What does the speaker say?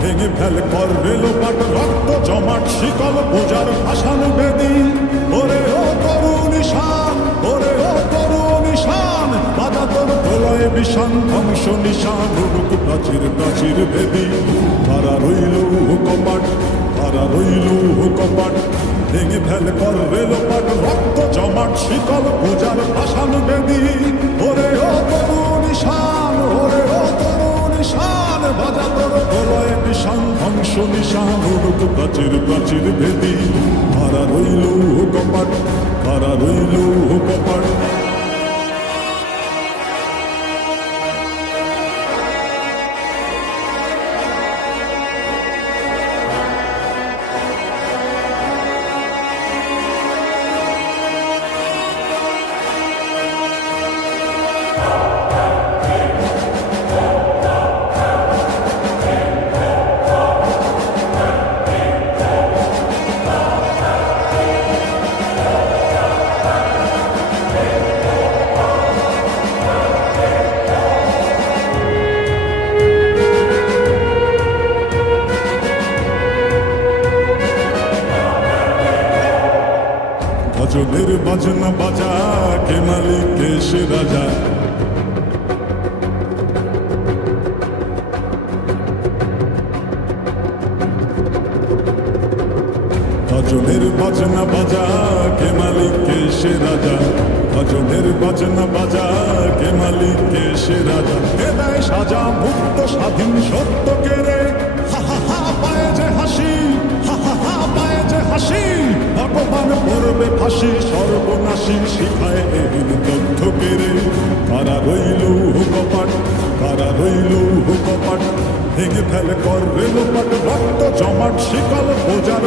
ভেঙে ফেল কর রেলোপাট রক্ত জমাট শিকল পূজার ভাষান বেদী ওরে ও তরুণ ঈশান ওরে ও তরুণ ঈশান বাজা তোর প্রলয় বিষান ধ্বংস নিশান উড়ুক প্রাচীর প্রাচীর বেদী তারা রইল কপাট তারা রইল কপাট ভেঙে ফেল কর রেলোপাট রক্ত জমাট শিকল পূজার ভাষান বেদী ওরে ও তরুণ ঈশান ওরে ও তরুণ ঈশান বাজা তোর প্রলয় বিষান ধ্বংস নিশান উড়ুক প্রাচীর প্রাচীর বেদী তারা রইল কপাট তারা রইল কপাট ভজনের বাজনা বাজা কে মালিক কে সে রাজা ভজনের বাজনা বাজা কে মালিক কে সে রাজা ভজনের বাজনা বাজা কে মালিক কে সে রাজা কে দেয় সাজা মুক্ত স্বাধীন সত্য কে রে হা হা হা পায়ে যে হাসি হা হা হা পায়ে যে হাসি ভগবান পড়বে ফাঁসি সর্বনাশী শিখায় এহীন তথ্য কেড়ে কারা রইল কপাট কারা রইল কপাট ভেঙে ফেলে কর রেলোপাট রক্ত জমাট শিকল বোঝা